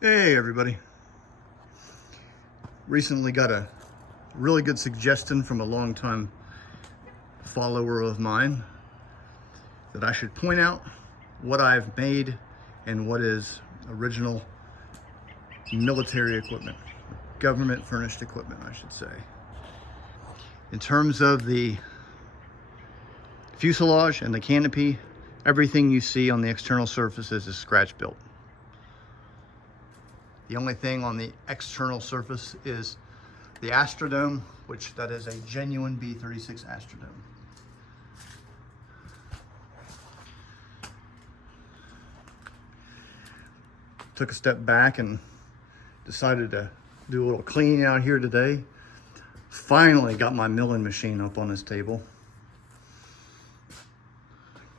Hey everybody. Recently got a really good suggestion from a longtime follower of mine that I should point out what I've made and what is original military equipment, government furnished equipment, I should say. In terms of the fuselage and the canopy, everything you see on the external surfaces is scratch built. The only thing on the external surface is the Astrodome, which that is a genuine B-36 Astrodome. Took a step back and decided to do a little cleaning out here today. Finally got my milling machine up on this table.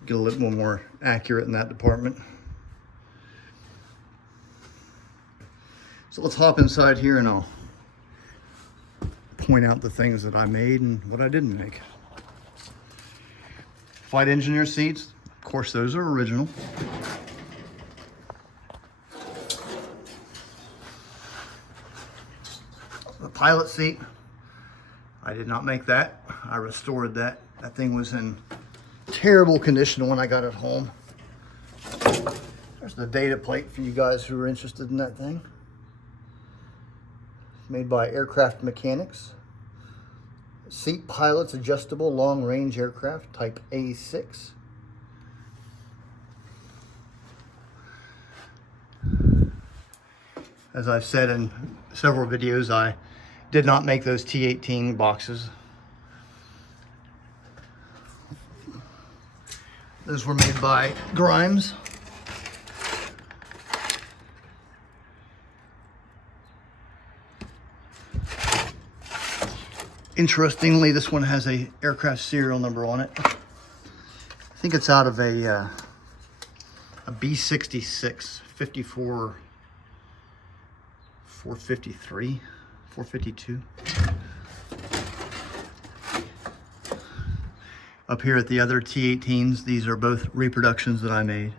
Get a little more accurate in that department. So let's hop inside here and I'll point out the things that I made and what I didn't make. Flight engineer seats, of course those are original. The pilot seat, I did not make that. I restored that. That thing was in terrible condition when I got it home. There's the data plate for you guys who are interested in that thing. Made by Aircraft Mechanics. Seat pilots, adjustable long-range aircraft, type A6. As I've said in several videos, I did not make those T-18 boxes. Those were made by Grimes. Interestingly, this one has a aircraft serial number on it. I think it's out of a B-36, 54, 453, 452. Up here at the other T-18s, these are both reproductions that I made.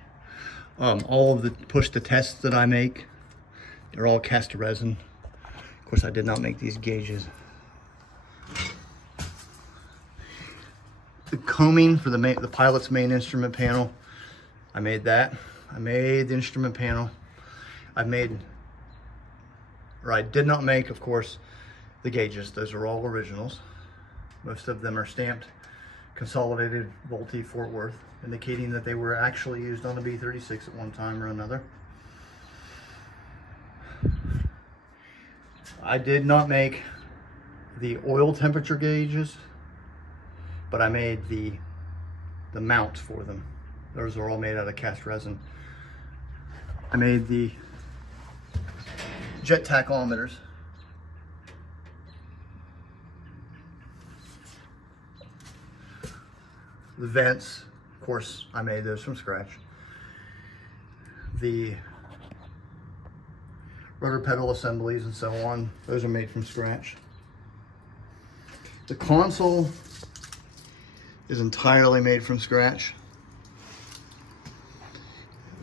All of the push-to-test that I make, they're all cast resin. Of course, I did not make these gauges. The combing for the pilot's main instrument panel, I made that. I made the instrument panel. I did not make, of course, the gauges. Those are all originals. Most of them are stamped Consolidated Vultee Fort Worth, indicating that they were actually used on the B-36 at one time or another. I did not make the oil temperature gauges, but I made the mounts for them. Those are all made out of cast resin. I made the jet tachometers. The vents, of course, I made those from scratch. The rudder pedal assemblies and so on, those are made from scratch. The console is entirely made from scratch.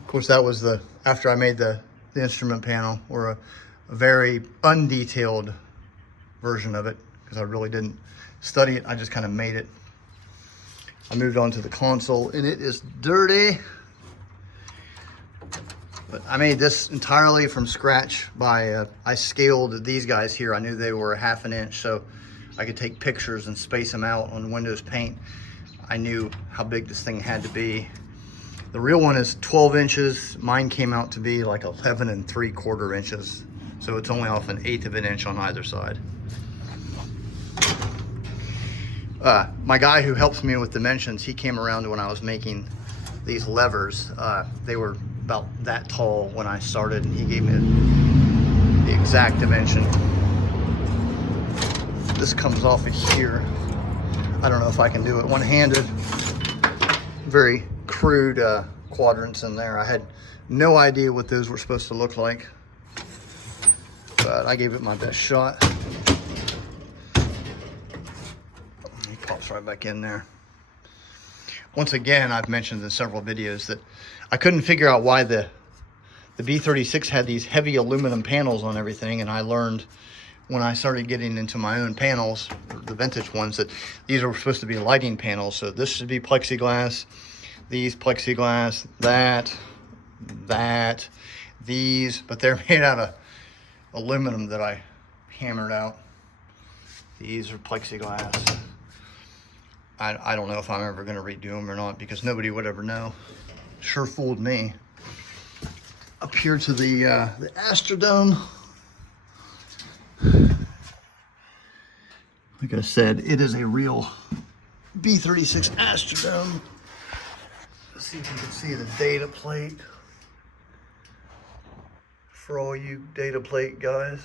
Of course, that was after I made the instrument panel, or a very undetailed version of it, because I really didn't study it, I just kind of made it. I moved on to the console, and it is dirty. But I made this entirely from scratch by, I scaled these guys here. I knew they were 1/2 inch, so I could take pictures and space them out on Windows Paint. I knew how big this thing had to be. The real one is 12 inches. Mine came out to be like 11 3/4 inches. So it's only off 1/8 of an inch on either side. My guy who helps me with dimensions, he came around when I was making these levers. They were about that tall when I started, and he gave me the exact dimension. This comes off of here. I don't know if I can do it one-handed. Very crude quadrants in there. I had no idea what those were supposed to look like, but I gave it my best shot. He pops right back in there. Once again, I've mentioned in several videos that I couldn't figure out why the the B-36 had these heavy aluminum panels on everything, and I learned when I started getting into my own panels, the vintage ones, that these are supposed to be lighting panels. So this should be plexiglass, these plexiglass, that, these, but they're made out of aluminum that I hammered out. These are plexiglass. I don't know if I'm ever gonna redo them or not, because nobody would ever know. Sure fooled me. Up here to the Astrodome. Like I said, it is a real B-36 Astrodome. Let's see if you can see the data plate. For all you data plate guys.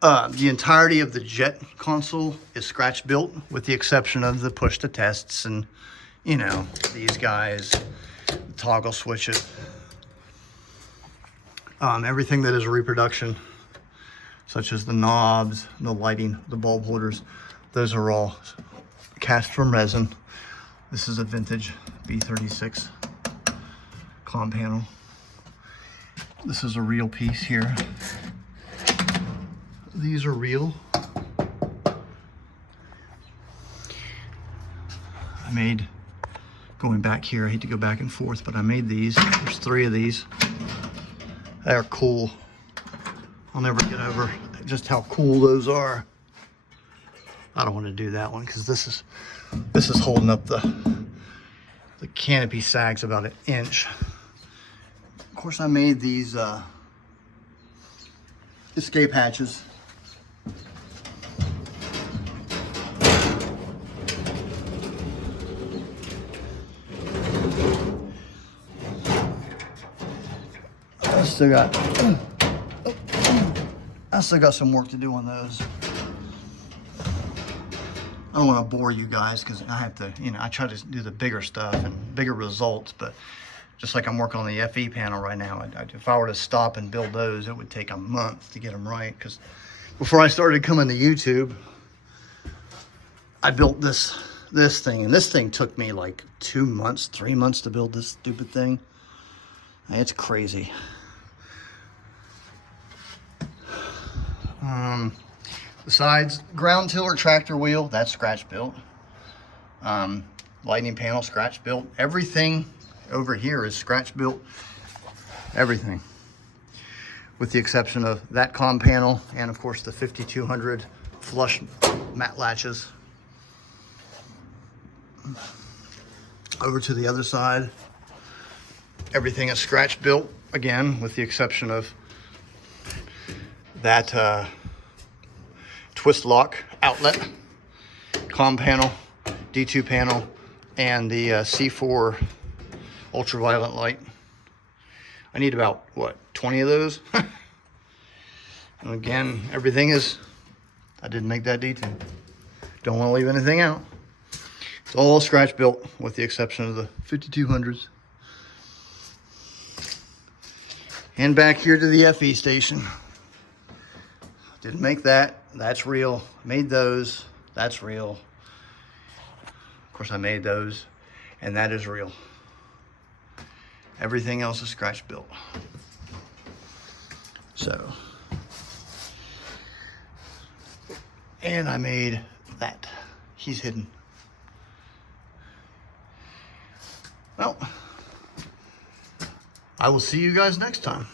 The entirety of the jet console is scratch built, with the exception of the push to tests and, you know, these guys, the toggle switches. Everything that is a reproduction, such as the knobs, the lighting, the bulb holders, those are all cast from resin. This is a vintage B-36 comm panel. This is a real piece here. These are real. I made, going back here, I hate to go back and forth, but I made these. There's 3 of these. They're cool. I'll never get over just how cool those are. I don't want to do that one because this is holding up the canopy sags about 1 inch. Of course, I made these escape hatches. I still got some work to do on those. I don't want to bore you guys because I have to, you know, I try to do the bigger stuff and bigger results, but just like I'm working on the FE panel right now, if I were to stop and build those, it would take a month to get them right, because before I started coming to YouTube, I built this thing, and this thing took me like 2 months, 3 months to build this stupid thing. It's crazy. The sides, ground tiller tractor wheel, that's scratch built. Lighting panel, scratch built. Everything over here is scratch built. Everything. With the exception of that comm panel and of course the 5200 flush mat latches. Over to the other side, everything is scratch built again, with the exception of that twist lock outlet, comm panel, D2 panel, and the C4 ultraviolet light. I need about, what, 20 of those? And again, everything is, I didn't make that detail. Don't want to leave anything out. It's all scratch built with the exception of the 5200s. And back here to the FE station. Didn't make that, that's real. Made those, that's real. Of course I made those, and that is real. Everything else is scratch built. So, and I made that. He's hidden. Well, I will see you guys next time.